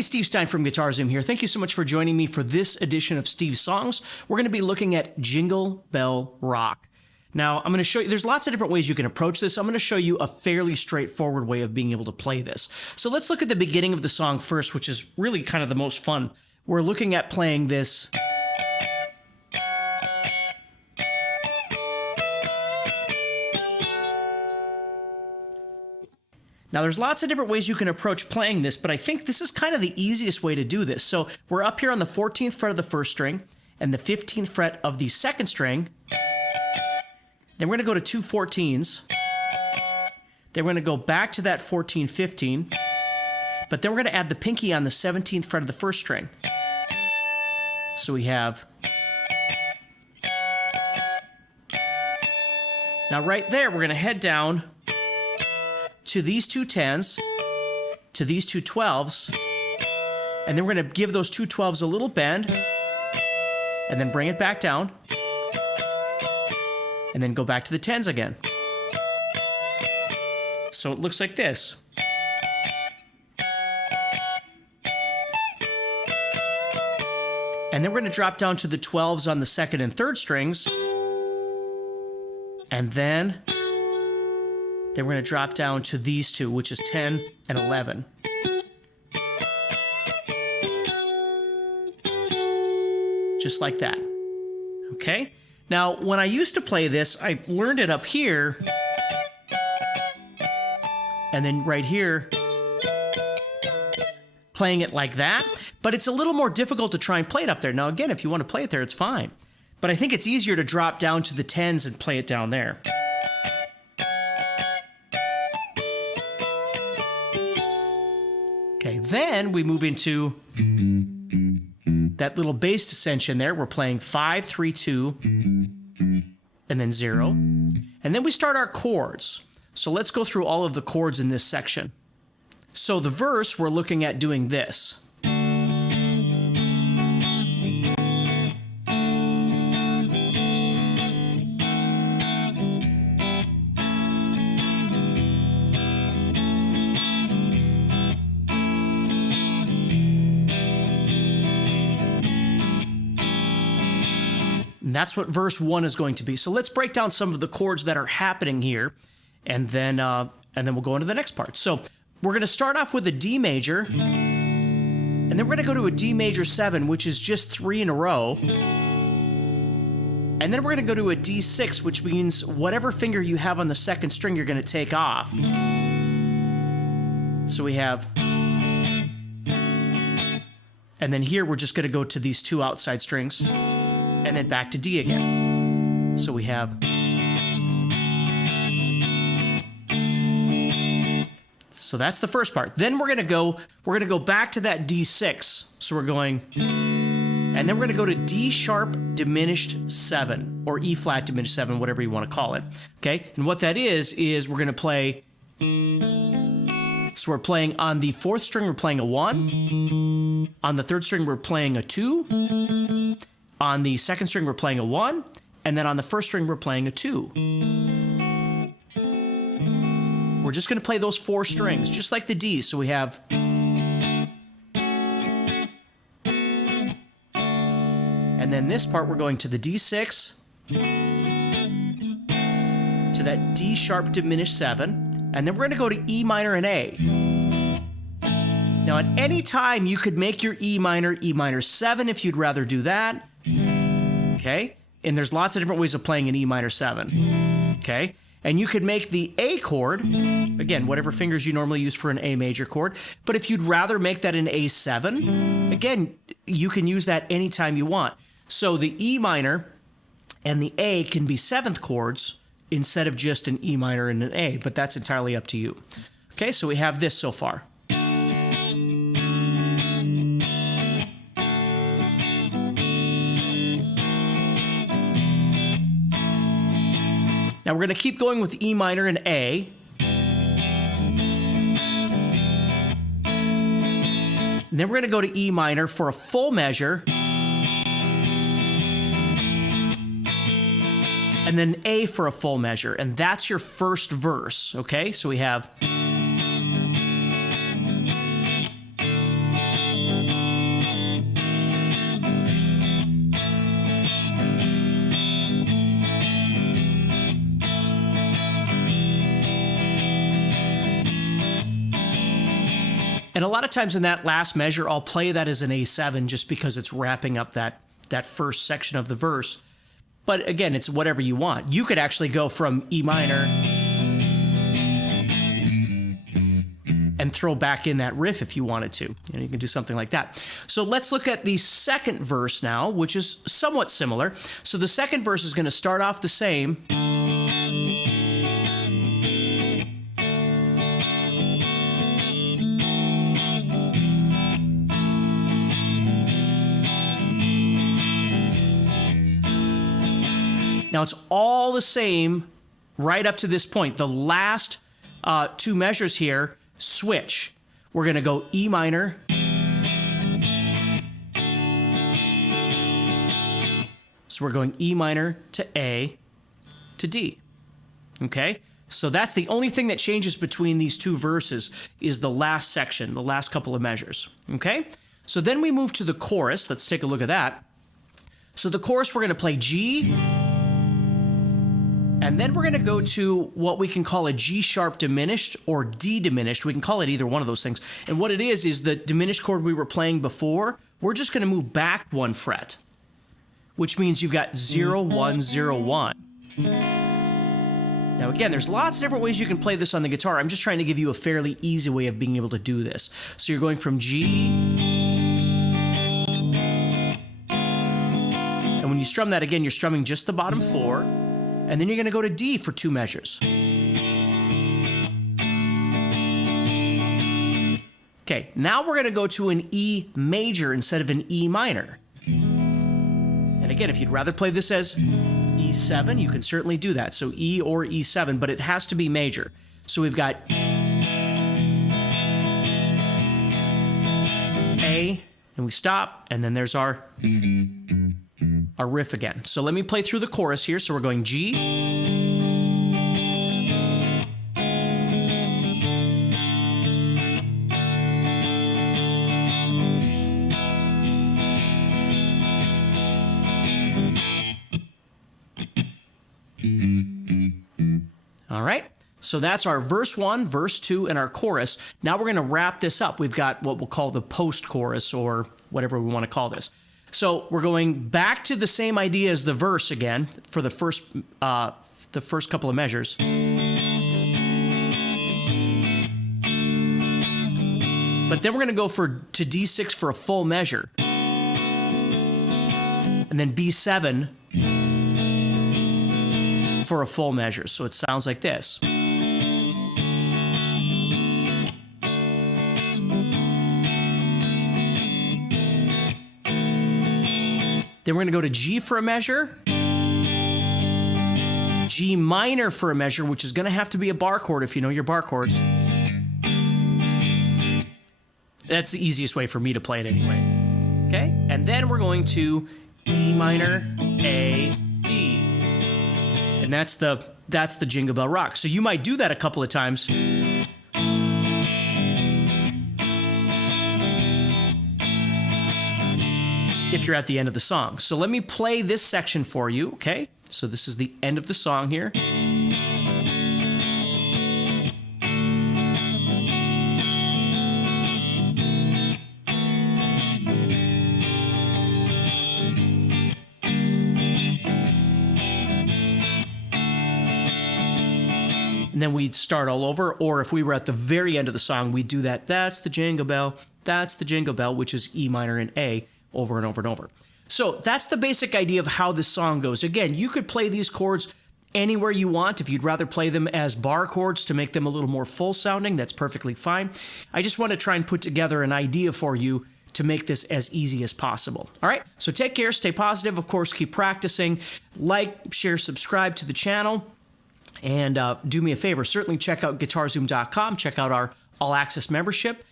Hey, Steve Stine from Guitar Zoom here. Thank you so much for joining me for this edition of Steve's Songs. We're going to be looking at Jingle Bell Rock. Now, I'm going to show you, there's lots of different ways you can approach this. I'm going to show you a fairly straightforward way of being able to play this. So let's look at the beginning of the song first, which is really kind of the most fun. We're looking at playing this. Now, there's lots of different ways you can approach playing this, but I think this is kind of the easiest way to do this. So we're up here on the 14th fret of the first string and the 15th fret of the second string. Then we're going to go to two 14s. Then we're going to go back to that 14, 15. But then we're going to add the pinky on the 17th fret of the first string. So we have... Now right there, we're going to head down to these two 10s, to these two 12s, and then we're going to give those two 12s a little bend, and then bring it back down, and then go back to the 10s again. So it looks like this. And then we're going to drop down to the 12s on the second and third strings, and then we're going to drop down to these two, which is 10 and 11. Just like that. Okay? Now, when I used to play this, I learned it up here, and then right here, playing it like that. But it's a little more difficult to try and play it up there. Now, again, if you want to play it there, it's fine. But I think it's easier to drop down to the 10s and play it down there. Okay, then we move into that little bass descension there. We're playing 5, 3, 2, and then 0. And then we start our chords. So let's go through all of the chords in this section. So the verse, we're looking at doing this. And that's what verse 1 is going to be. So let's break down some of the chords that are happening here, and then we'll go into the next part. So we're going to start off with a D major, and then we're going to go to a D major 7, which is just 3 in a row. And then we're going to go to a D6, which means whatever finger you have on the second string, you're going to take off. So we have... And then here, we're just going to go to these two outside strings, and then back to D again. So we have... So that's the first part. Then we're gonna go back to that D6. So we're going, and then we're gonna go to D sharp diminished 7, or E flat diminished 7, whatever you want to call it. Okay, and what that is we're gonna play. So we're playing on the 4th string, we're playing a 1. On the 3rd string, we're playing a 2. On the 2nd string, we're playing a 1. And then on the 1st string, we're playing a 2. We're just going to play those 4 strings, just like the D. So we have... And then this part, we're going to the D6, to that D sharp diminished 7, and then we're going to go to E minor and A. Now, at any time, you could make your E minor 7 if you'd rather do that. Okay? And there's lots of different ways of playing an E minor 7. Okay? And you could make the A chord, again, whatever fingers you normally use for an A major chord, but if you'd rather make that an A7, again, you can use that anytime you want. So the E minor and the A can be 7th chords instead of just an E minor and an A, but that's entirely up to you. Okay, so we have this so far. Now we're going to keep going with E minor and A. And then we're going to go to E minor for a full measure. And then A for a full measure. And that's your first verse, okay? So we have... And a lot of times in that last measure, I'll play that as an A7 just because it's wrapping up that first section of the verse. But again, it's whatever you want. You could actually go from E minor and throw back in that riff if you wanted to. You can do something like that. So let's look at the second verse now, which is somewhat similar. So the second verse is going to start off the same. Now it's all the same right up to this point. The last two measures here switch. We're going to go E minor, so we're going E minor to A to D. Okay? So that's the only thing that changes between these two verses is the last section, the last couple of measures. Okay? So then we move to the chorus. Let's take a look at that. So the chorus, we're going to play G, and then we're going to go to what we can call a G sharp diminished or D diminished. We can call it either one of those things. And what it is the diminished chord we were playing before, we're just going to move back one fret, which means you've got 0, 1, 0, 1. Now again, there's lots of different ways you can play this on the guitar. I'm just trying to give you a fairly easy way of being able to do this. So you're going from G, and when you strum that again, you're strumming just the bottom 4. And then you're going to go to D for 2 measures. Okay, now we're going to go to an E major instead of an E minor. And again, if you'd rather play this as E7, you can certainly do that. So E or E7, but it has to be major. So we've got A, and we stop, and then there's our riff again. So let me play through the chorus here. So we're going G, all right. So that's our verse 1, verse 2, and our chorus. Now we're going to wrap this up. We've got what we'll call the post-chorus, or whatever we want to call this. So we're going back to the same idea as the verse again for the first couple of measures. But then we're going to go to D6 for a full measure. And then B7 for a full measure. So it sounds like this. Then we're going to go to G for a measure, G minor for a measure, which is going to have to be a bar chord if you know your bar chords. That's the easiest way for me to play it anyway. Okay? And then we're going to E minor, A, D. And that's the Jingle Bell Rock. So you might do that a couple of times. If you're at the end of the song. So let me play this section for you, okay? So this is the end of the song here. And then we'd start all over, or if we were at the very end of the song, we'd do that. That's the Jingle Bell, which is E minor and A, over and over and over. So that's the basic idea of how this song goes. Again, you could play these chords anywhere you want. If you'd rather play them as bar chords to make them a little more full sounding, that's perfectly fine. I just want to try and put together an idea for you to make this as easy as possible. All right, so take care, stay positive, of course, keep practicing, like, share, subscribe to the channel, and do me a favor, certainly check out guitarzoom.com, check out our all-access membership.